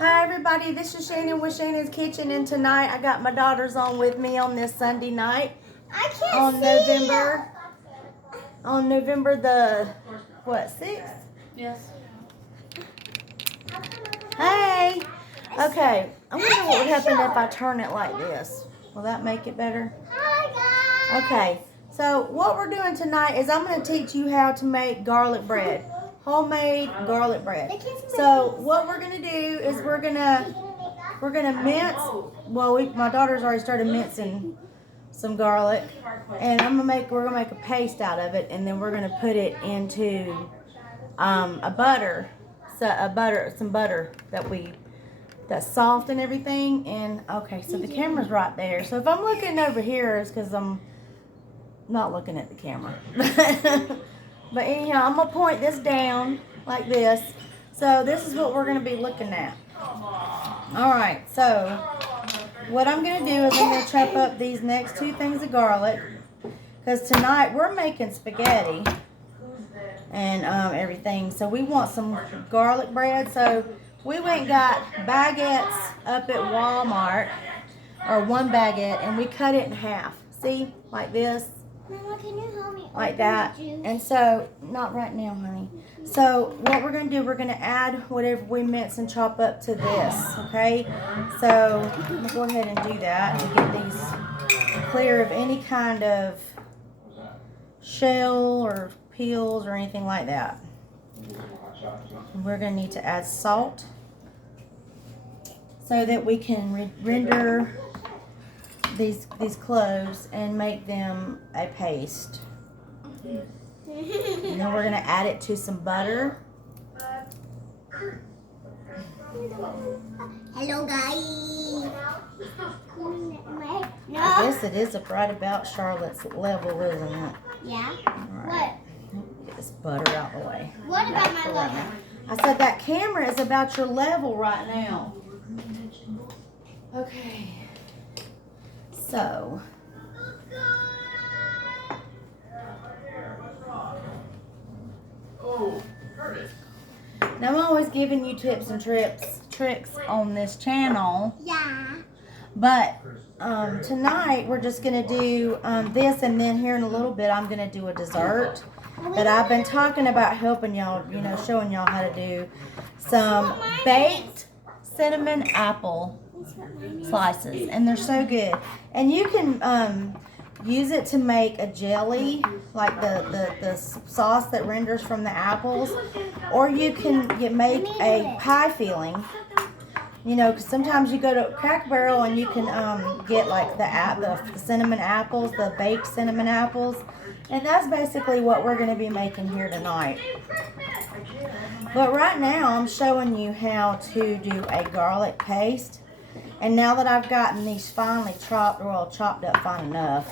Hi everybody, this is Shannon with Shannon's Kitchen, and tonight I got my daughters on with me on this Sunday night. On November the, what, 6th? Yes. Hey! Okay, I wonder what would happen if I turn it like this. Will that make it better? Hi guys! Okay, so what we're doing tonight is I'm going to teach you how to make garlic bread. Homemade garlic bread. So what we're going to do is we're going to mince, well, my daughter's already started mincing some garlic, and we're gonna make a paste out of it, and then we're gonna put it into some butter that's soft and everything. And okay, so the camera's right there. So if I'm looking over here, it's because I'm not looking at the camera. But anyhow, I'm gonna point this down like this. So this is what we're gonna be looking at. All right, so what I'm going to do is I'm going to chop up these next two things of garlic, because tonight we're making spaghetti and everything. So we want some garlic bread. So we went and got baguettes up at Walmart, or one baguette, and we cut it in half. See, like this. Mama, can you help me? Like that. And so, not right now, honey. So what we're going to do, we're going to add whatever we mince and chop up to this, okay? So I'm going to go ahead and do that and get these clear of any kind of shell or peels or anything like that. We're going to need to add salt so that we can render these cloves and make them a paste. And then we're going to add it to some butter. Hello, guys. No. I guess it is right about Charlotte's level, isn't it? Yeah. All right. Get this butter out of the way. What about my level? I said that camera is about your level right now. Okay. So. Now I'm always giving you tips and tricks on this channel. Yeah. But tonight we're just gonna do this, and then here in a little bit I'm gonna do a dessert that I've been talking about, helping y'all, showing y'all how to do some baked cinnamon apple slices, and they're so good. And you can use it to make a jelly, like the sauce that renders from the apples, or you can make a pie filling. Because sometimes you go to Cracker Barrel and you can get like the cinnamon apples, the baked cinnamon apples, and that's basically what we're going to be making here tonight. But right now I'm showing you how to do a garlic paste. And now that I've gotten these finely chopped up fine enough,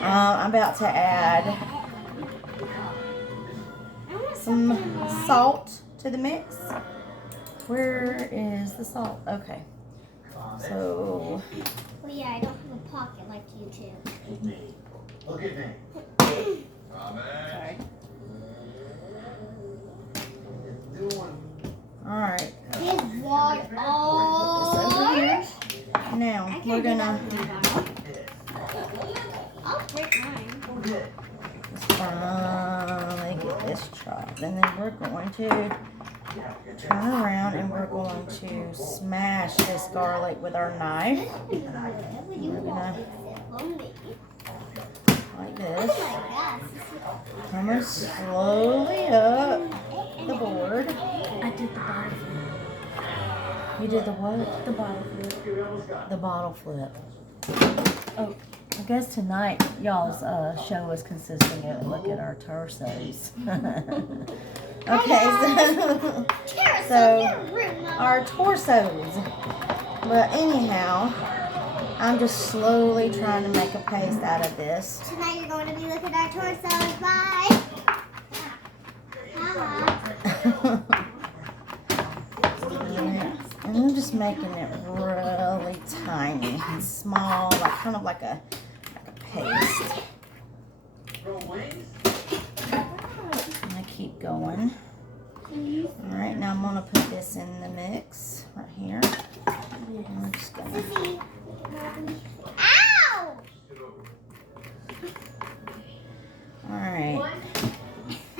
I'm about to add some salt to the mix. Where is the salt? Okay. So. Well, yeah, I don't have a pocket like you two. Look at me. Sorry. All right. There's water. Oh. This over here. Now we're gonna I'll break mine. just finally get this chopped, and then we're going to turn around and we're going to smash this garlic with our knife. We're gonna, like this, coming slowly up the board. I did the bottle flip. You did the what? The bottle flip. The bottle flip. Oh, I guess tonight y'all's show is consisting of look at our torsos. Okay, so our torsos. But anyhow, I'm just slowly trying to make a paste out of this. Tonight you're going to be looking at our torsos. Bye. And I'm just making it really tiny and small, kind of like a paste. And I keep going. Alright, now I'm going to put this this in the mix right here. I'm just gonna. Sissy. Ow! All right.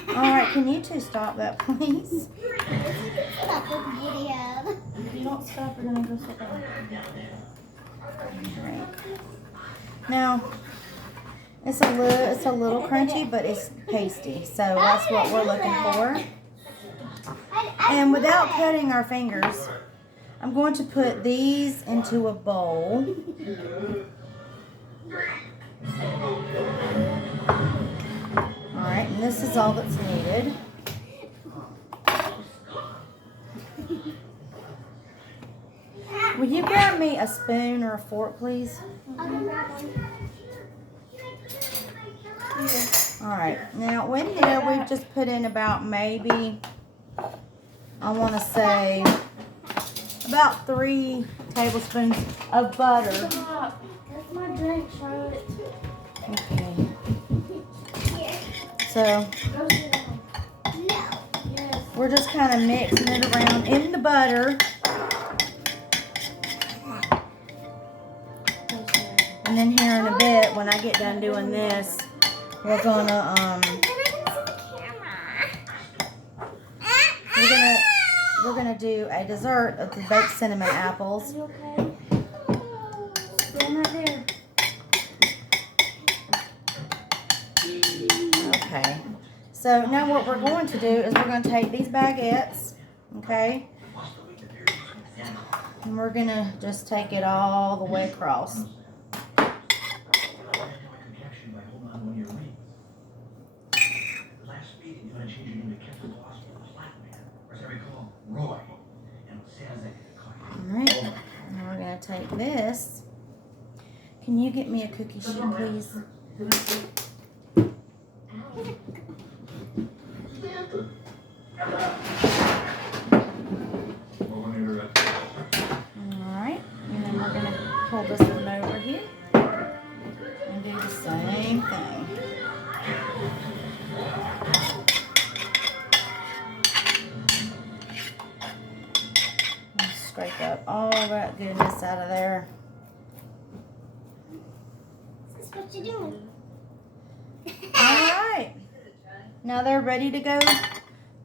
All right. Can you two stop that, please? Stop this video. If you don't stop, we're gonna go sit down. All right. Now, it's a little crunchy, but it's pasty. So that's what we're looking for. And without cutting our fingers, I'm going to put these into a bowl. Alright, and this is all that's needed. Will you grab me a spoon or a fork, please? Alright, now in there we've just put in about maybe, I want to say, about 3 tablespoons of butter. Stop. That's my drink, Charlotte. Okay. So, Go sit down. No. Yes. we're just kind of mixing it around in the butter. And then here in a bit, when I get done doing this, we're gonna we're gonna do a dessert of the baked cinnamon apples. Are you okay? Stand right there. Okay. So now what we're going to do is we're going to take these baguettes, okay, and we're gonna just take it all the way across. Alright, now we're going to take this. Can you get me a cookie sheet, please? Alright, and then we're going to pull this one over here and do the same thing. Scrape up all that goodness out of there. This is what you're doing. Alright. Now they're ready to go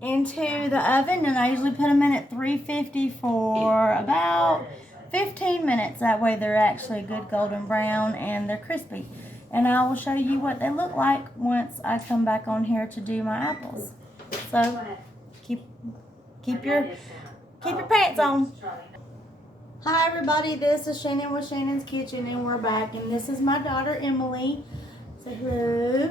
into the oven, and I usually put them in at 350 for about 15 minutes. That way they're actually good golden brown and they're crispy. And I will show you what they look like once I come back on here to do my apples. So keep your pants on. Hi everybody, this is Shannon with Shannon's Kitchen, and we're back, and this is my daughter Emily. Say hello.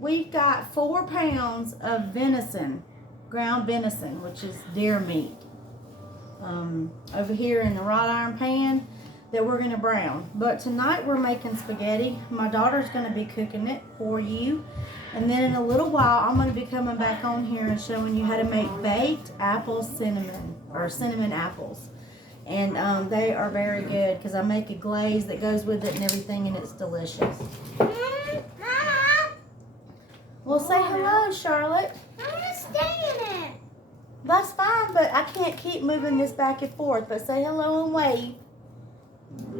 We've got 4 pounds of venison, ground venison, which is deer meat, over here in the wrought iron pan that we're going to brown. But tonight we're making spaghetti. My daughter's going to be cooking it for you. And then in a little while, I'm going to be coming back on here and showing you how to make baked apple cinnamon, or cinnamon apples. And they are very good because I make a glaze that goes with it and everything, and it's delicious. Well, say hello, Charlotte. I want to stay in it. That's fine, but I can't keep moving this back and forth. But say hello and wave.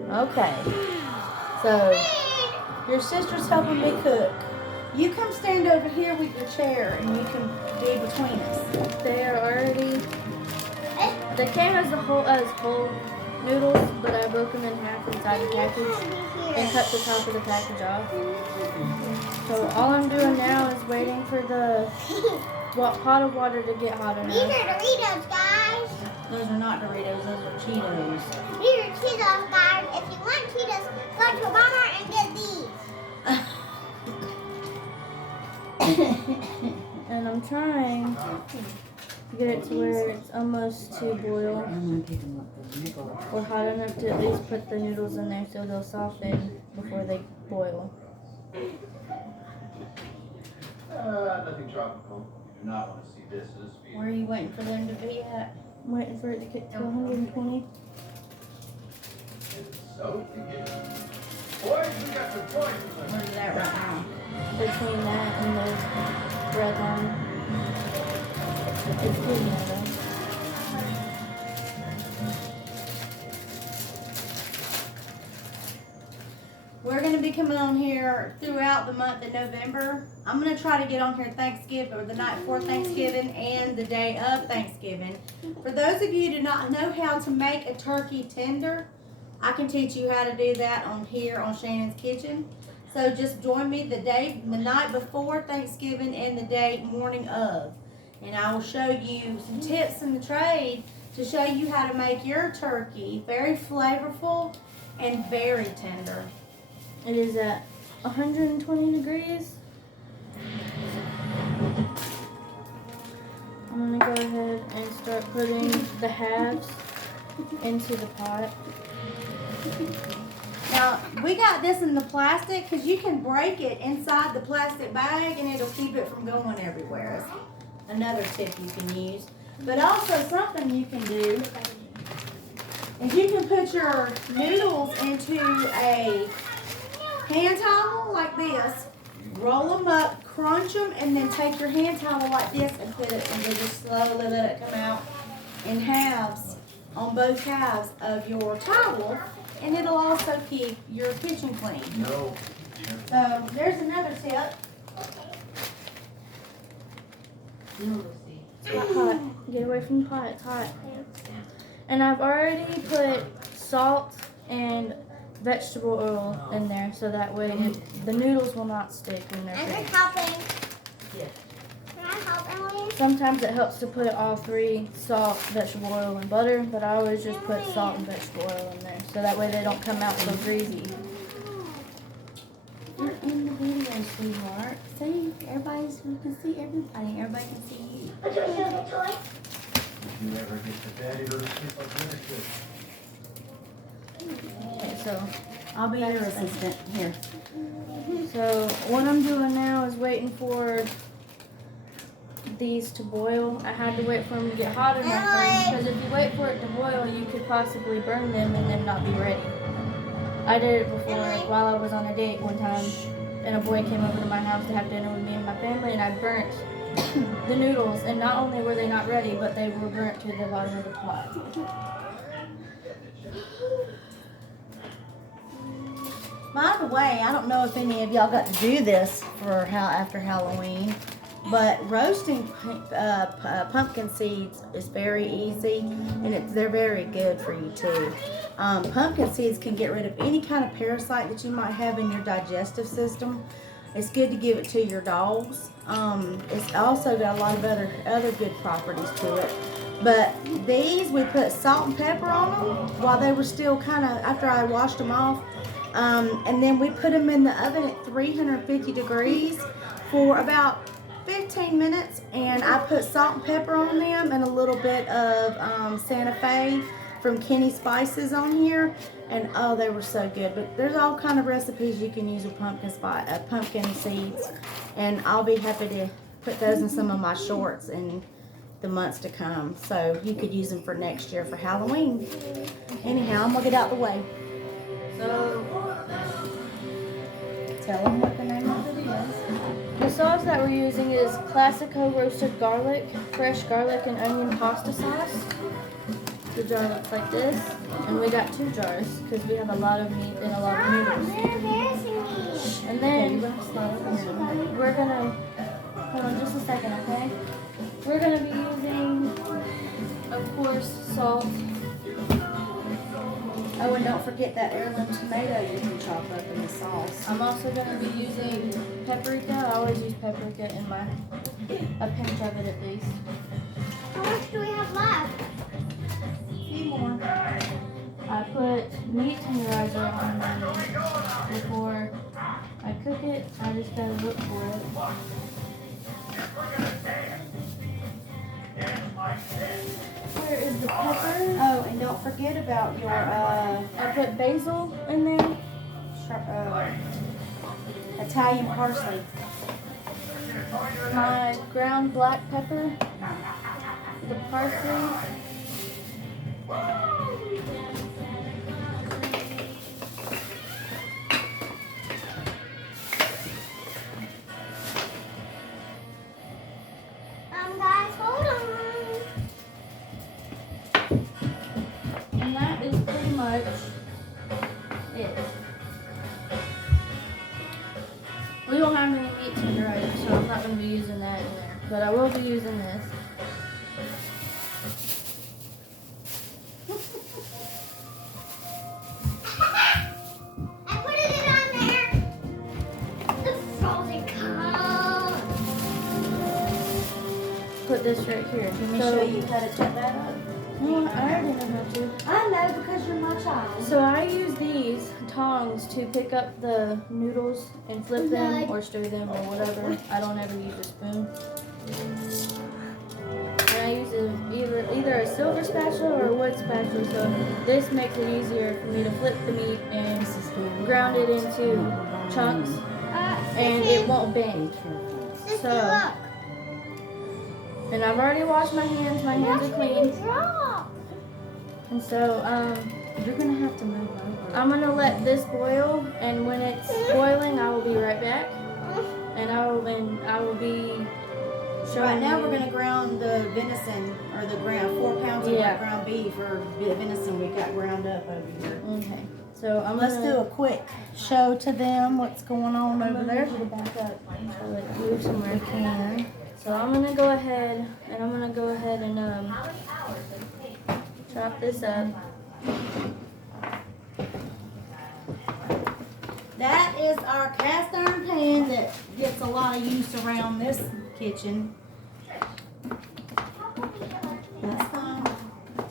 Okay. So, your sister's helping me cook. You come stand over here with your chair, and you can be between us. They are already. They came as whole noodles, but I broke them in half inside the package and cut the top of the package off. So all I'm doing now is waiting for the pot of water to get hot These enough. are Doritos, guys. Those are not Doritos, those are Cheetos. These are Cheetos, guys. If you want Cheetos, go to Walmart and get these. And I'm trying to get it to where it's almost to boil or hot enough to at least put the noodles in there so they'll soften before they boil. Nothing tropical. You do not want to see this. Where are you waiting for them to be at? I'm waiting for it to get to 120. So you get. Boys, you got your point. Where's that right now? Between that and the bread line. It's good now though. gonna be coming on here throughout the month of November. I'm gonna try to get on here Thanksgiving or the night before Thanksgiving and the day of Thanksgiving. For those of you who do not know how to make a turkey tender, I can teach you how to do that on here on Shannon's Kitchen. So just join me the night before Thanksgiving and the day morning of. And I will show you some tips in the trade to show you how to make your turkey very flavorful and very tender. It is at 120 degrees. I'm gonna go ahead and start putting the halves into the pot. Now, we got this in the plastic because you can break it inside the plastic bag and it'll keep it from going everywhere. It's another tip you can use. But also something you can do is you can put your noodles into a hand towel like this, roll them up, crunch them, and then take your hand towel like this and put it, and then just slowly let it come out in halves on both halves of your towel, and it'll also keep your kitchen clean. No. So there's another tip. It's hot. Get away from the pot. It's hot. And I've already put salt and vegetable oil in there, so that way the noodles will not stick when they're I'm cooked. just helping. Can I help, Emily? Sometimes it helps to put all three: salt, vegetable oil, and butter, but I always just put salt and vegetable oil in there, so that way they don't come out so greasy. You're in the video, sweetheart. See, you can see everybody. Everybody can see you. What's your favorite toy? If you ever get to daddy, go to sleep like dinner kid. Okay, so I'll be your assistant here. So what I'm doing now is waiting for these to boil. I had to wait for them to get hot enough because if you wait for it to boil, you could possibly burn them and then not be ready. I did it before while I was on a date one time, and a boy came over to my house to have dinner with me and my family, and I burnt the noodles, and not only were they not ready, but they were burnt to the bottom of the pot. By the way, I don't know if any of y'all got to do this for after Halloween, but roasting pumpkin seeds is very easy, and they're very good for you too. Pumpkin seeds can get rid of any kind of parasite that you might have in your digestive system. It's good to give it to your dogs. It's also got a lot of other good properties to it. But these, we put salt and pepper on them while they were still kind of, after I washed them off. And then we put them in the oven at 350 degrees for about 15 minutes. And I put salt and pepper on them and a little bit of Santa Fe from Kenny Spices on here. And oh, they were so good. But there's all kind of recipes you can use with pumpkin seeds. And I'll be happy to put those in some of my shorts in the months to come. So you could use them for next year for Halloween. Anyhow, I'm going to get out the way. So Tell them what the name of it is. the sauce that we're using is Classico roasted garlic, fresh garlic and onion pasta sauce. The jar looks like this, and we got 2 jars because we have a lot of meat and a lot of noodles. You're embarrassing me. And then we're gonna, hold on just a second, okay? We're gonna be using, of course, salt. Oh, and don't forget that heirloom tomato you can chop up in the sauce. I'm also gonna be using paprika. I always use paprika in my, a pinch of it at least. How much do we have left? A few more. I put meat tenderizer on there before I cook it. I just gotta look for it. Where is the pepper? Oh, and don't forget about your I put basil in there. Italian parsley. My ground black pepper. The parsley. Guys, hold on. And that is pretty much it. but I will be using this. I put it on there. The frozen cone. Put this right here. Let me show you how to set that up. No, I already know how to. I know because you're my child. So I use these tongs to pick up the noodles and flip them or stir them or whatever. I don't ever use a spoon. And I use either a silver spatula or a wood spatula. So this makes it easier for me to flip the meat and ground it into chunks, and it won't bend. Sissy, So, look. and I've already washed my hands. My hands are clean. Drop. And so, You're gonna have to move over. I'm gonna let this boil, and when it's boiling, I will be right back. And I will be showing Right now you- we're gonna ground the venison or the ground 4 pounds of Yeah. ground beef or venison we got ground up over here. Okay. So Let's do a quick show to them what's going on over there. Back up. So like move somewhere. We can. So I'm gonna go ahead and chop this up. That is our cast iron pan that gets a lot of use around this kitchen. That's fine.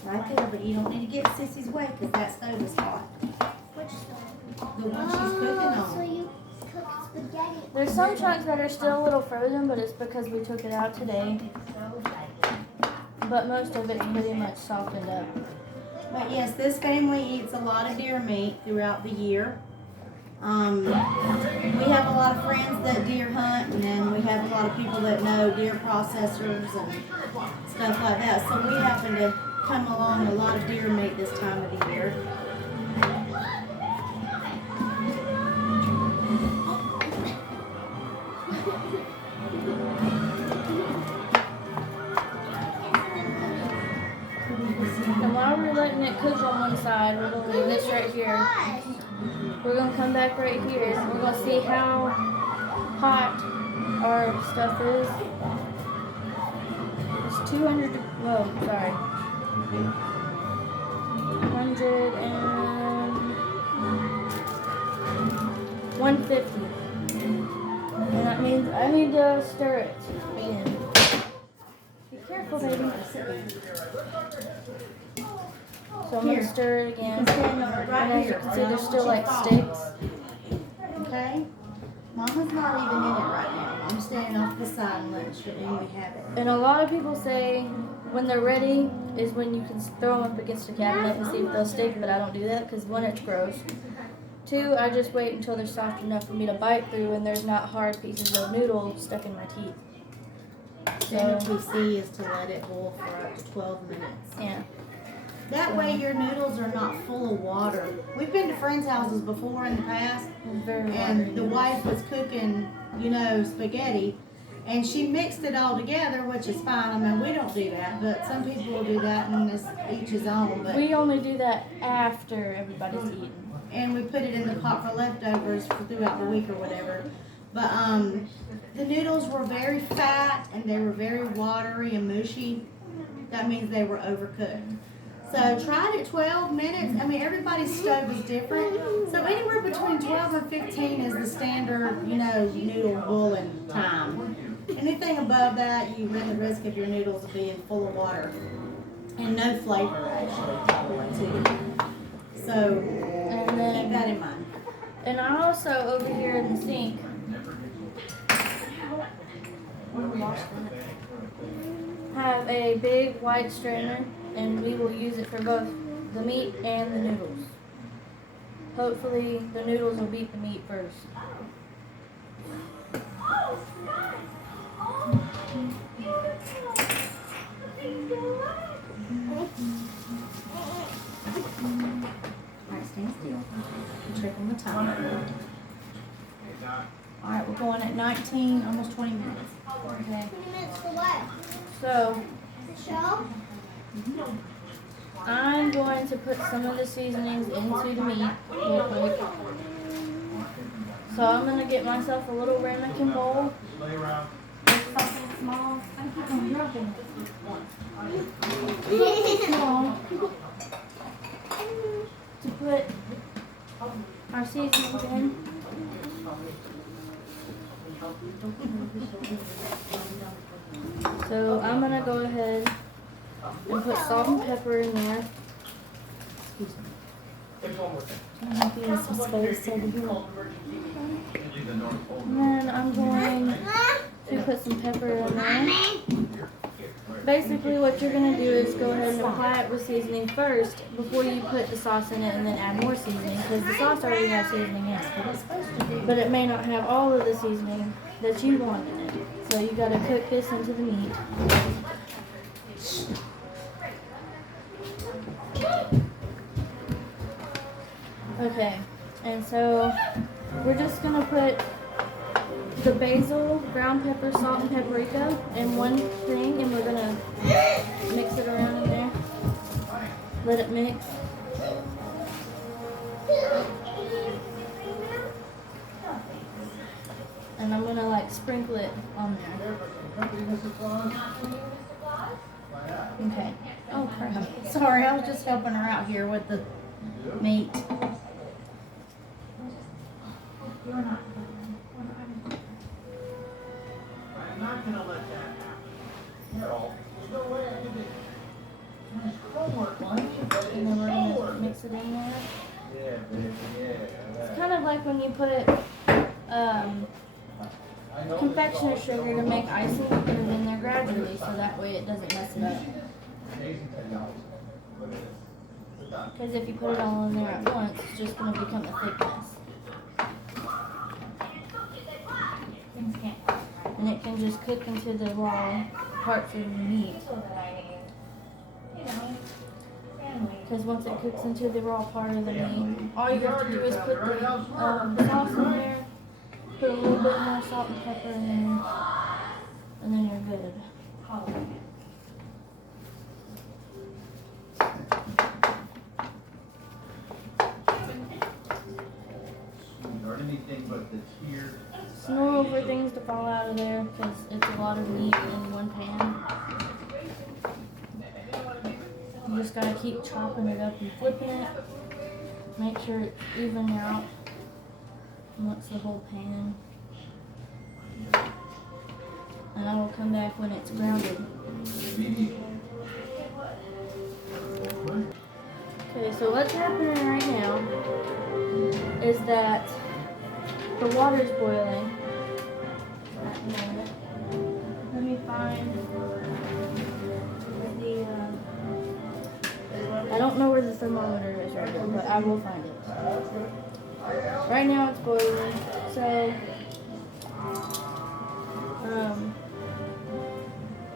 Right there, but you don't need to get Sissy's way because that stove is hot. Which stove? The one she's cooking So on. you cook spaghetti. There's some chunks that are still a little frozen, but it's because we took it out today. But most of it's pretty much softened up. But yes, this family eats a lot of deer meat throughout the year. We have a lot of friends that deer hunt, and then we have a lot of people that know deer processors and stuff like that. So we happen to come along a lot of deer meat this time of the year. And while we're letting it cook on one side, we're gonna leave this right here. We're gonna come back right here. We're gonna see how hot our stuff is. It's 200. Whoa, sorry. 100 and 150. And that means I need to stir it again. Be careful, baby. So I'm gonna stir it You again. can stand on it And right as here. you can or see, I there's don't still want you like to fall. sticks. Okay? Mama's not even in it right now. I'm standing off the side and letting we have it. And a lot of people say when they're ready is when you can throw them up against a cabinet and see if they'll stick, but I don't do that because one, it's gross. Two, I just wait until they're soft enough for me to bite through and there's not hard pieces of noodle stuck in my teeth. NPC is to let it boil for up to 12 minutes. Yeah. That way your noodles are not full of water. We've been to friends' houses before in the past, It's very and the watery. wife was cooking, spaghetti, and she mixed it all together, which is fine. I mean, we don't do that, but some people will do that, and it's each his own. But We only do that after everybody's eaten. and we put it in the pot for leftovers for throughout the week or whatever. But the noodles were very fat and they were very watery and mushy. That means they were overcooked. So try it at 12 minutes. I mean, everybody's stove is different. So anywhere between 12 and 15 is the standard, noodle boiling time. Anything above that, you run the risk of your noodles being full of water and no flavor, actually, probably too. So And keep that then, in mind. and I also over here in the sink, have a big white strainer, and we will use it for both the meat and the noodles. Hopefully the noodles will beat the meat first. Alright, stand still. Checking the time. Alright, we're going at 19, almost 20 minutes. Okay. 20 minutes for what? So The show? I'm going to put some of the seasonings into the meat real quick. So I'm going to get myself a little ramekin bowl with something small. I keep on dropping it. Small. To put our seasonings in. So I'm gonna go ahead and put salt and pepper in there. I'm gonna give us some space over here. And then I'm going to put some pepper in there. Basically what you're going to do is go ahead and apply it with seasoning first before you put the sauce in it and then add more seasoning, because the sauce already has seasoning in it. But it may not have all of the seasoning that you want in it. So you got to cook this into the meat. Okay, and so we're just going to put the basil, ground pepper, salt, and paprika in one thing, and we're going to mix it around in there. Let it mix. And I'm going to like sprinkle it on there. Okay. Oh crap. Sorry, I was just helping her out here with the meat. I'm not gonna let that happen. No. There's no way I can do it. There's homework, Mike. And then we're going to mix it in there. Yeah, baby, yeah. It's kind of like when you put confectioner sugar to make icing, you put it in there gradually so that way it doesn't mess it up. Amazing technology. Look at this. It's done. Because if you put it all in there at once, it's just going to become a thick mess. And it can just cook into the raw parts of the meat. Because once it cooks into the raw part of the meat, all you have to do is put the sauce in there, put a little bit more salt and pepper in there, and then you're good. Or anything but the tear. It's normal for things to fall out of there because it's a lot of meat in one pan. You just gotta keep chopping it up and flipping it. Make sure it's even out amongst the whole pan. And I will come back when it's grounded. Okay, so what's happening right now is that the water's boiling. Let me find the, I don't know where the thermometer is right now, but I will find it. Right now it's boiling, so,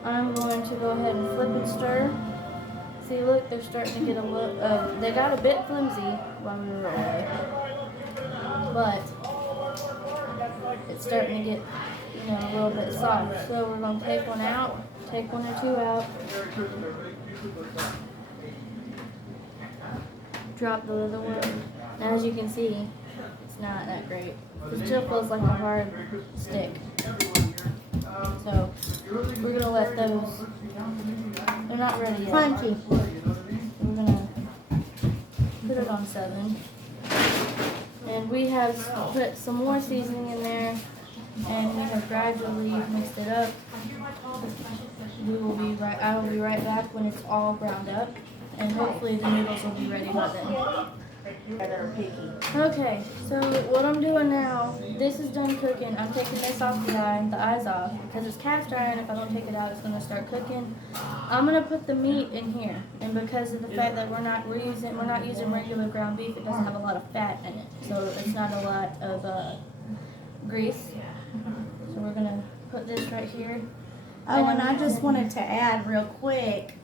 I'm going to go ahead and flip and stir. See, look, they're starting to get a little, they got a bit flimsy while we were away, but it's starting to get, a little bit soft. So we're going to take one out, take one or two out, drop the other one. Now as you can see, it's not that great. It still feels like a hard stick. So we're going to let those, they're not ready yet. Crunchy. We're going to put it on 7. And we have put some more seasoning in there, and we have gradually mixed it up. I will be right back when it's all ground up, and hopefully the noodles will be ready by then. Okay, so what I'm doing now, this is done cooking. I'm taking this off the eyes off, because it's cast iron. If I don't take it out, it's going to start cooking. I'm going to put the meat in here, and because of the fact that we're not using regular ground beef, it doesn't have a lot of fat in it, so it's not a lot of grease. So we're going to put this right here. Oh, and I just wanted to add real quick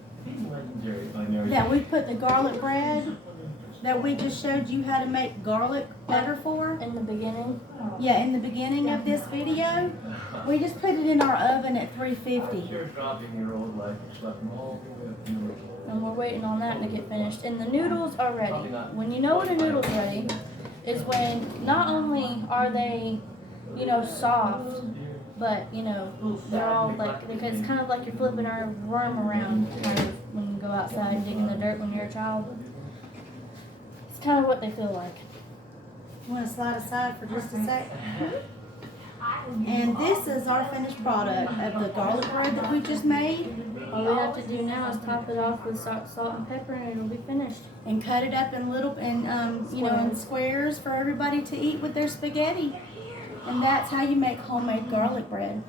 that we put the garlic bread that we just showed you how to make garlic butter for. In the beginning. Yeah, in the beginning of this video, we just put it in our oven at 350. And we're waiting on that to get finished. And the noodles are ready. When you know when a noodle's ready, is when not only are they, soft, but you know, they're all like, because it's kind of like you're flipping our worm around, kind of when you go outside and dig in the dirt when you're a child. It's kind of what they feel like. Want to slide aside for just a sec? And this is our finished product of the garlic bread that we just made. All we have to do now is top it off with salt and pepper, and it'll be finished. And cut it up in little, in squares for everybody to eat with their spaghetti. And that's how you make homemade garlic bread.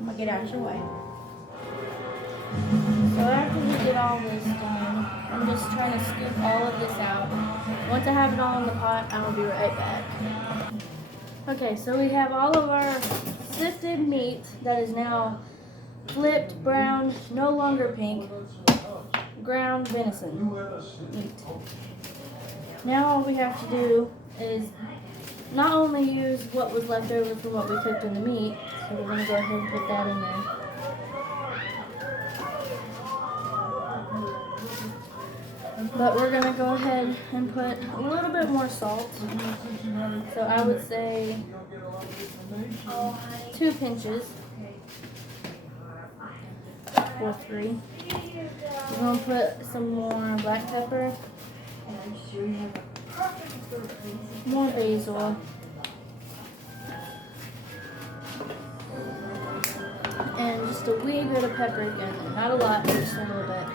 I'm gonna get out of your way. So after we get all this done, I'm just trying to scoop all of this out. Once I have it all in the pot, I will be right back. Okay, so we have all of our sifted meat that is now flipped brown, no longer pink, ground venison meat. Now all we have to do is not only use what was left over from what we cooked in the meat, so we're going to go ahead and put that in there. But we're going to go ahead and put a little bit more salt. So I would say 2 pinches or 3. We're going to put some more black pepper, more basil, and just a wee bit of pepper again. Not a lot, but just a little bit.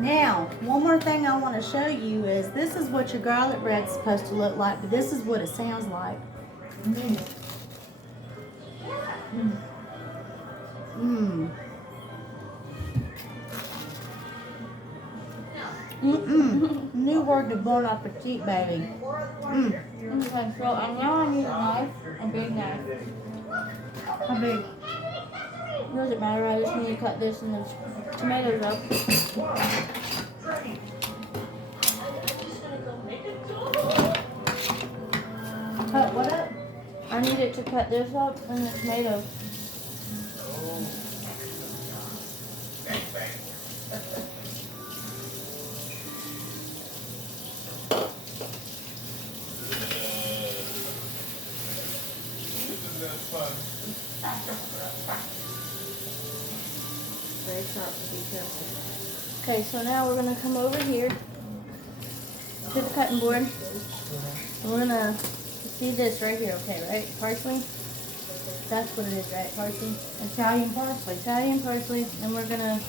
Now, one more thing I want to show you is this is what your garlic bread's supposed to look like, but this is what it sounds like. Mmm. New word to bon appetit, baby. Okay, so now I need a knife, a big knife. How big? It doesn't matter, I just need to cut this and the tomatoes up. Cut what up? I need it to cut this up and the tomatoes. Very sharp, to be careful. Okay, so now we're gonna come over here to the cutting board. And we're gonna see this right here, okay, right? Parsley? That's what it is, right? Parsley? Italian parsley. Italian parsley, and we're gonna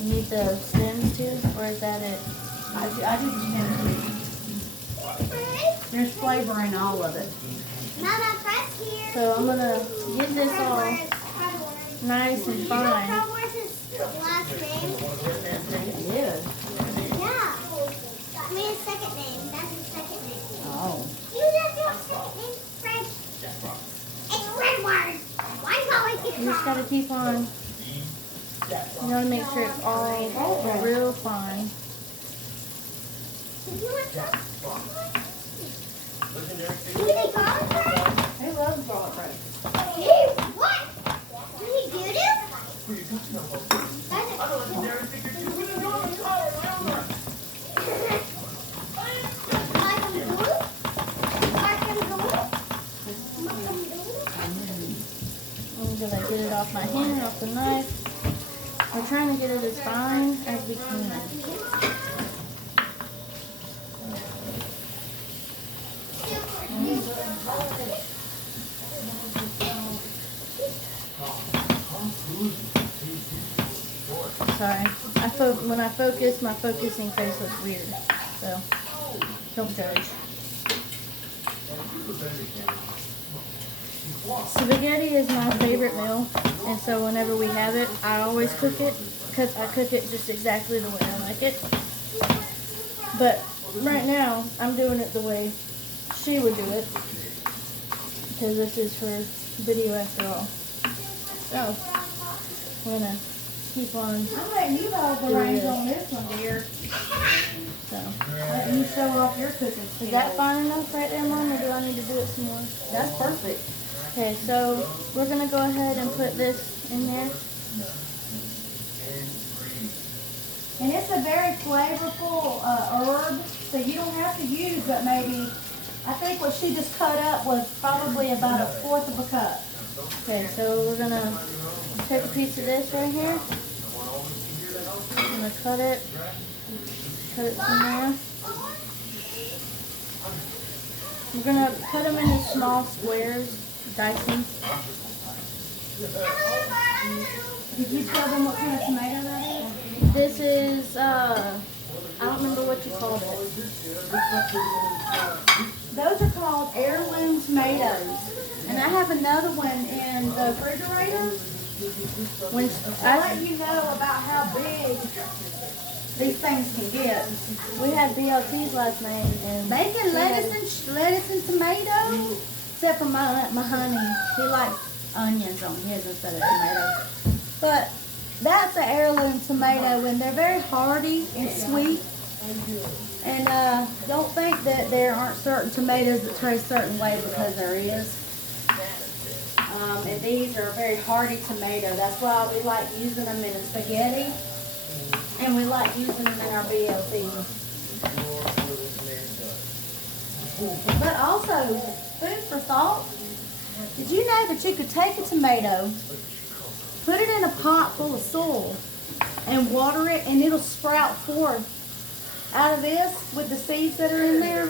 you need the stems too, or is that it? I do the stems too. There's flavor in all of it. Mama, press here. So I'm gonna get this all nice and fine. What's his last name? Yeah. Yeah. I mean his second name. That's his second name. Oh. You just your second name, Fred. It's Redward. Why do you always get You just gotta keep on. You gotta make sure it's all real fine. You want some? You need garlic bread? Who loves garlic bread? Ew, what? You need doo-doo? That's I'm gonna get it off my hand, off the knife. We're trying to get it as fine as we can. Sorry, when I focus, my focusing face looks weird, so don't judge. Spaghetti is my favorite meal, and so whenever we have it, I always cook it, because I cook it just exactly the way I like it. But right now, I'm doing it the way she would do it, because this is her video after all. So, we're going to keep on. I'm letting you hold the reins on this one, dear. So, Letting you show off your cooking skills. is that fine enough right there, Mom, or do I need to do it some more? That's perfect. Okay, so we're going to go ahead and put this in there. And it's a very flavorful herb, so you don't have to use but maybe, I think what she just cut up was probably about 1/4 of a cup. Okay, so we're gonna take a piece of this right here. I'm gonna cut it from there. We're gonna cut them into small squares, dice them. Did you tell them what kind of tomato that is? This is, I don't remember what you called it. Those are called heirloom tomatoes. And I have another one in the refrigerator. When I'll let you know about how big these things can get. we had BLTs last night, and Bacon, lettuce and tomatoes. Except for my honey, he likes onions on his instead of tomatoes. But that's an heirloom tomato, and they're very hearty and sweet. And don't think that there aren't certain tomatoes that taste a certain way, because there is. And these are a very hearty tomato. That's why we like using them in spaghetti, and we like using them in our BLT. But also, food for thought. Did you know that you could take a tomato, put it in a pot full of soil, and water it, and it'll sprout forth out of this with the seeds that are in there?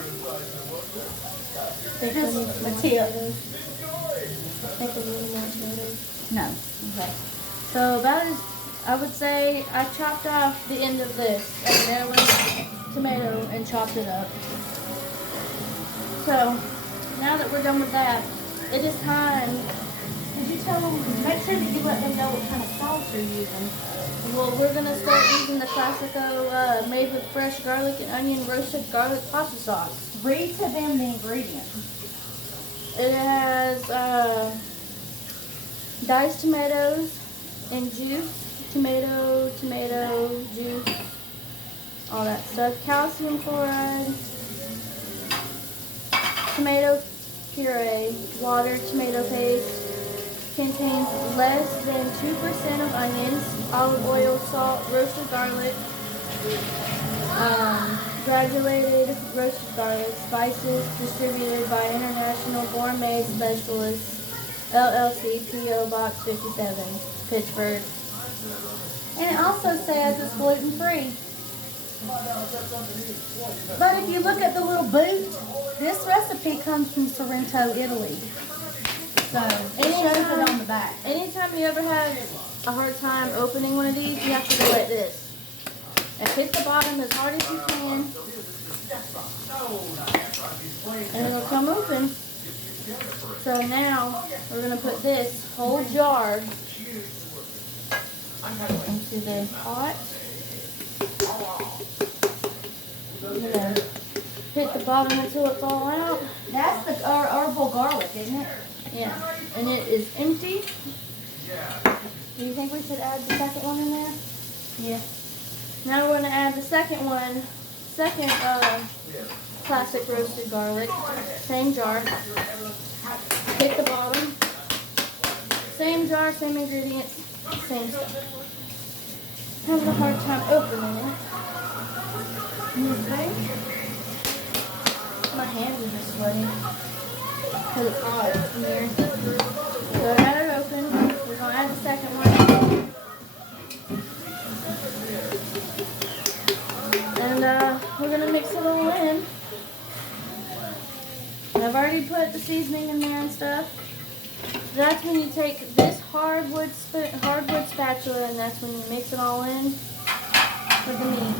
Just a tip. No. Okay. So that is, I would say, I chopped off the end of this as an heirloom tomato and chopped it up. So now that we're done with that, it is time. Did you tell them, make sure that you let them know what kind of sauce you're using? Well, we're gonna start using the Classico made with fresh garlic and onion roasted garlic pasta sauce. Read to them the ingredients. It has diced tomatoes and juice, tomato juice, all that stuff. Calcium chloride, tomato puree, water, tomato paste. Contains less than 2% of onions, olive oil, salt, roasted garlic, graduated roasted garlic, spices distributed by International Gourmet Specialists, LLC, P.O. Box 57, Pittsburgh. And it also says it's gluten-free. But if you look at the little boot, this recipe comes from Sorrento, Italy. So it shows it on the back. Anytime you ever have a hard time opening one of these, you have to go like this. And hit the bottom as hard as you can. And it'll come open. So now we're going to put this whole jar into the pot. I'm going to hit the bottom until it's all out. That's the herbal garlic, isn't it? Yeah, and it is empty. Do you think we should add the second one in there? Yeah. Now we're going to add the second classic roasted garlic. Same jar. Hit the bottom. Same jar, same ingredients, same stuff. Having a hard time opening it. Okay. My hands are just sweaty. Because it's hot in here. So I got it open. We're going to add the second one. And we're going to mix it all in. And I've already put the seasoning in there and stuff. So that's when you take this hardwood spatula, and that's when you mix it all in with the meat.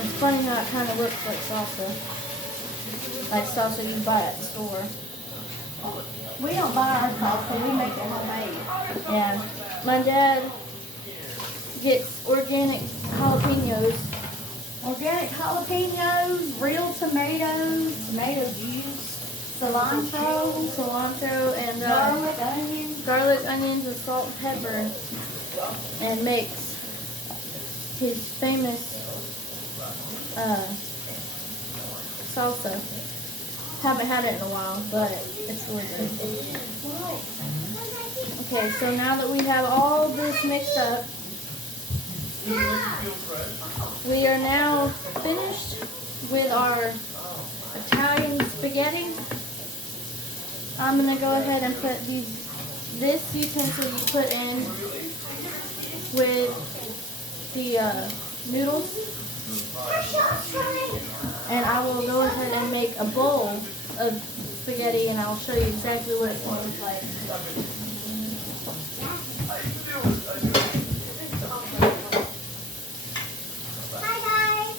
It's funny how it kind of looks like salsa. Like salsa you buy at the store. We don't buy our salsa, we make it homemade. Yeah. My dad gets organic jalapenos. Organic jalapenos, real tomatoes, tomato juice, cilantro, And garlic, onions. onions, and salt and pepper, and makes his famous salsa. Haven't had it in a while, but it's really good. Okay, so now that we have all this mixed up, we are now finished with our Italian spaghetti. I'm going to go ahead and put this utensil you put in with the noodles. And I will go ahead and make a bowl of spaghetti, and I'll show you exactly what it's going to look like. Hi guys.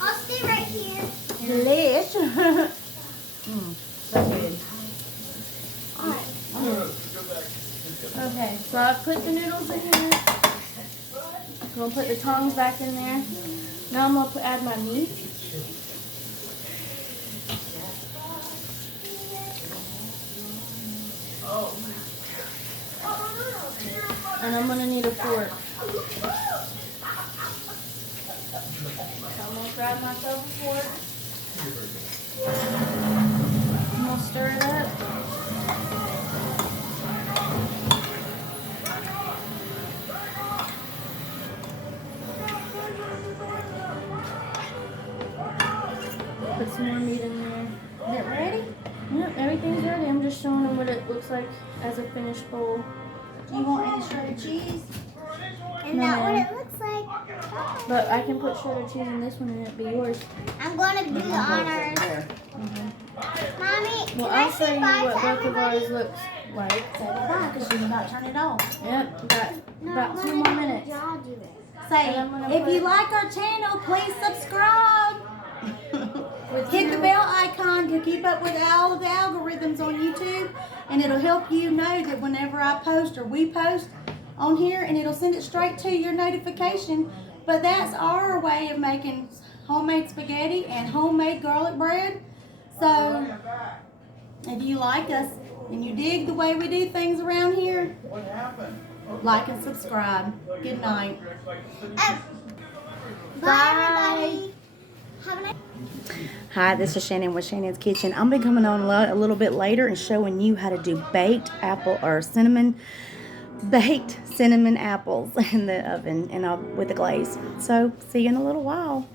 I'll stay right here. Delish. So good. Okay, so I've put the noodles in here. I'm going to put the tongs back in there. Now I'm going to add my meat. And I'm going to need a fork. So I'm going to grab myself a fork. I'm going to stir it up. Put some more meat in there. Is it ready? Yep, everything's ready. I'm just showing them what it looks like as a finished bowl. Do you want any shredded cheese? And No, that's what ma'am. it looks like. But I can put shredded cheese in this one and it'll be yours. I'm going to do the honors. There. Mommy, Well, can I I'll show say you bye what to both of everybody? ours looks like. Say goodbye because she's about to turn it off. Yep, got No, about 2 more minutes. Y'all do it. Say, And I'm gonna if put- you like our channel, please subscribe. With Hit the two- bell icon to keep up with all of the algorithms on YouTube, and it'll help you know that whenever I post or we post on here, and it'll send it straight to your notification. But that's our way of making homemade spaghetti and homemade garlic bread. So if you like us and you dig the way we do things around here, What happened? like and subscribe. Good night. Bye, everybody. Have a nice Hi, this is Shannon with Shannon's Kitchen. I'm going to be coming on a little bit later and showing you how to do baked apple or baked cinnamon apples in the oven and with the glaze. So, see you in a little while.